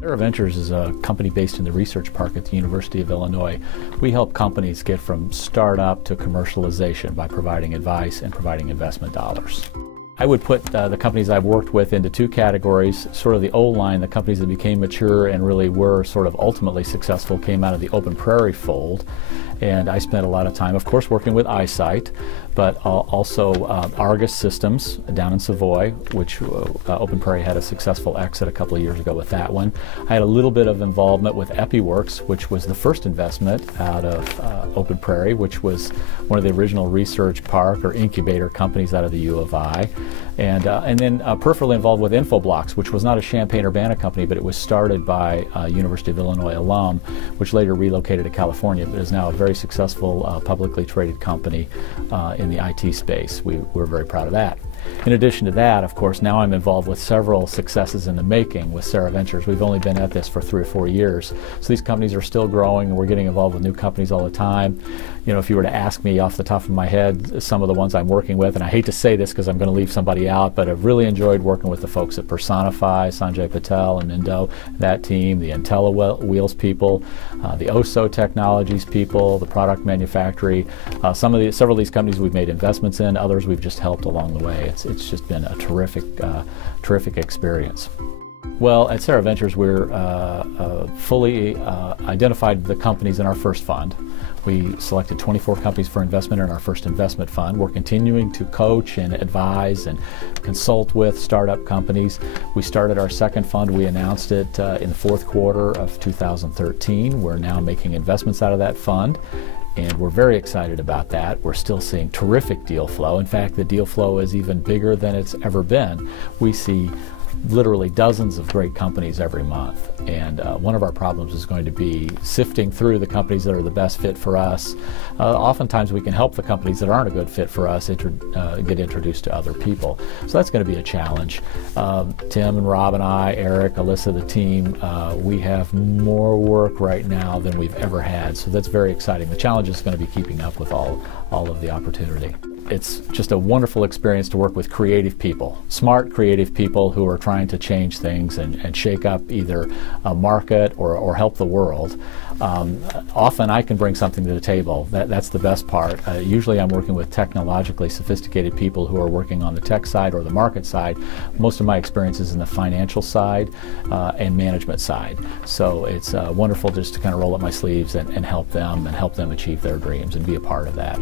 Serra Ventures is a company based in the Research Park at the University of Illinois. We help companies get from startup to commercialization by providing advice and providing investment dollars. I would put the companies I've worked with into two categories. Sort of the old line, the companies that became mature and really were sort of ultimately successful, came out of the Open Prairie fold. And I spent a lot of time, of course, working with Eyesight, but also Argus Systems down in Savoy, which Open Prairie had a successful exit a couple of years ago with that one. I had a little bit of involvement with EpiWorks, which was the first investment out of Open Prairie, which was one of the original research park or incubator companies out of the U of I. And then peripherally involved with Infoblox, which was not a Champaign-Urbana company, but it was started by a University of Illinois alum, which later relocated to California, but is now a very successful publicly traded company in the IT space. We're very proud of that. In addition to that, of course, now I'm involved with several successes in the making with Serra Ventures. We've only been at this for 3 or 4 years, so these companies are still growing, and we're getting involved with new companies all the time. You know, if you were to ask me off the top of my head some of the ones I'm working with, and I hate to say this because I'm going to leave somebody out, but I've really enjoyed working with the folks at Personify, Sanjay Patel and Indo, that team, the IntelliWheels people, the OSO Technologies people, the Product Manufactory. Several of these companies we've made investments in, others we've just helped along the way. It's just been a terrific experience. Well, at Serra Ventures, we're fully identified the companies in our first fund. We selected 24 companies for investment in our first investment fund. We're continuing to coach and advise and consult with startup companies. We started our second fund. We announced it in the fourth quarter of 2013. We're now making investments out of that fund, and we're very excited about that. We're still seeing terrific deal flow. In fact, the deal flow is even bigger than it's ever been. We see literally dozens of great companies every month, and one of our problems is going to be sifting through the companies that are the best fit for us. Oftentimes we can help the companies that aren't a good fit for us get introduced to other people, so that's going to be a challenge. Tim and Rob and I, Eric, Alyssa, the team, we have more work right now than we've ever had, so that's very exciting. The challenge is going to be keeping up with all of the opportunity. It's just a wonderful experience to work with creative people, smart creative people who are trying to change things and shake up either a market or help the world. Often I can bring something to the table. That's the best part. Usually I'm working with technologically sophisticated people who are working on the tech side or the market side. Most of my experience is in the financial side and management side. So it's wonderful just to kind of roll up my sleeves and help them achieve their dreams and be a part of that.